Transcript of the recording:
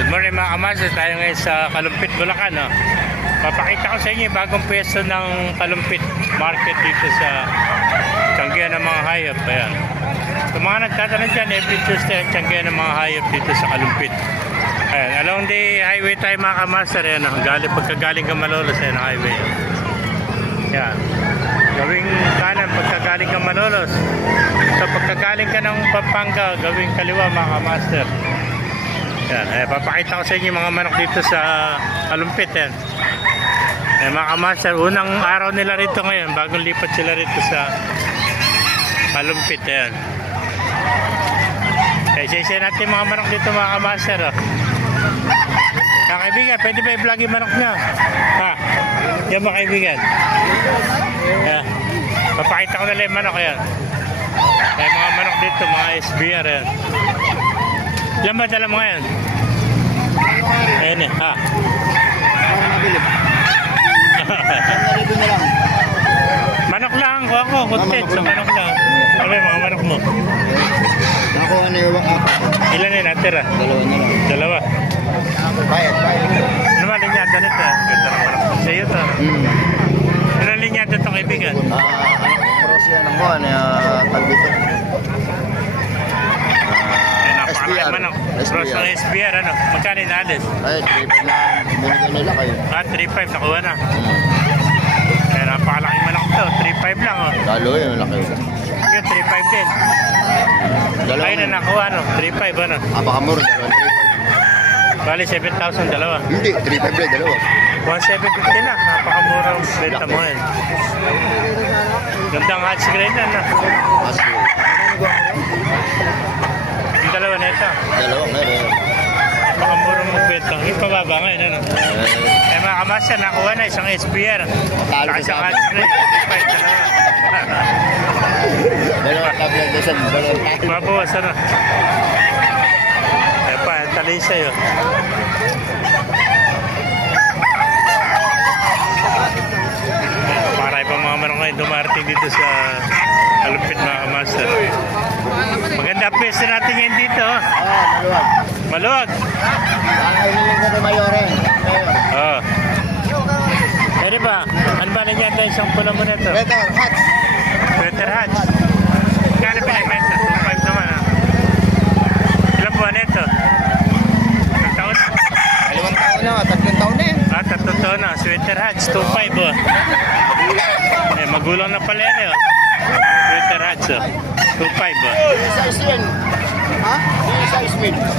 Good morning mga kamaster, tayo ngayon sa Kalumpit, Bulacan. Papakita ko sa inyo yung bagong pwesto ng Kalumpit Market dito sa Tianggihan ng mga hayop. Ayan. Sa mga nagtatanong dyan, every Tuesday ang Tianggihan ng mga hayop dito sa Kalumpit. Ayan, along the highway tayo mga kamaster. Ayan, pagkagaling ka Malolos, ayan ang highway. Ayan. Gawing kanan pagkagaling ka Malolos. So pagkagaling ka ng Pampanga, gawing kaliwa mga kamaster. Yan, papakita ko sa inyo mga manok dito sa Kalumpit. Yan. Mga kamaster, unang araw nila rito ngayon, bagong lipat sila rito sa Kalumpit. Yan. Isa-isa natin mga manok dito mga kamaster. Kaibigan, pwede ba i-vlog yung manok nyo? Ha? Yan mga kaibigan. Yan. Papakita ko nila yung manok. Yan. Mga manok dito, mga SBR. Yan. Ilan ba dala mo ngayon? Ayan eh, ha? Manok lang, kuha ko, kuntit sa manok lang. Ano yung mga manok mo? Nakuha na yung ako. Ilan yun natira? Dalawa na lang. Dalawa. Bayad. Ano ba linyada nito? Ganda ng manok mo. Sa'yo to. Ano linyada ito kaibigan? Cross yan ang buwan. Tagbito. SBR. Manok. Cross ng SBR, ano? Magkano inalis? Ay, 3.5 na binigay nila kayo. 3.5 nakuha na. Kaya napakalaking manok to. 3.5 lang, oh. Talo yun, laki. Yun, 3.5 din. Dalawa Ay na nakuha, ano? 3.5, ano? Apakamuro, dalawang 3.5. Bali, 7,000, dalawa. Hindi, 3.5 lang, dalawa. 1,750 na. Napakamura ang benta mo yan. Gandang hatch grade na, no? Mas Yung dalawa na ito. dalawa, meron. Napakamura magbenta. Yung pababa ngayon, ano? Mga kamaster, nakuha na isang SBR. Talo Saka sa isang sabi. hatch grade. 5, dalawa. Dalawang tablet, dalawang tablet. Mabawas, ano? Talisa yun. Maray pa mga manok ngayon dumarating dito sa Kalumpit mga kamaster. Maganda pwesto natin ngayon dito. Maluwag. Maluwag. Hiling ko kay Mayore. Oo. Pwede ba? Ano ba nandiyan tayo isang pula mo na ito? Better, hot. Better hatch. Kano pinibenta? 2.5 naman ha. Ilang buwan na ito? Ilang taon? 2 taon na, 3 taon na eh. 3 taon na. Sweater hatch, 2.5 oh. Magulang na pala yan eh oh. Sweater hatch oh. 2.5 oh. Size yan. Ha? Size min.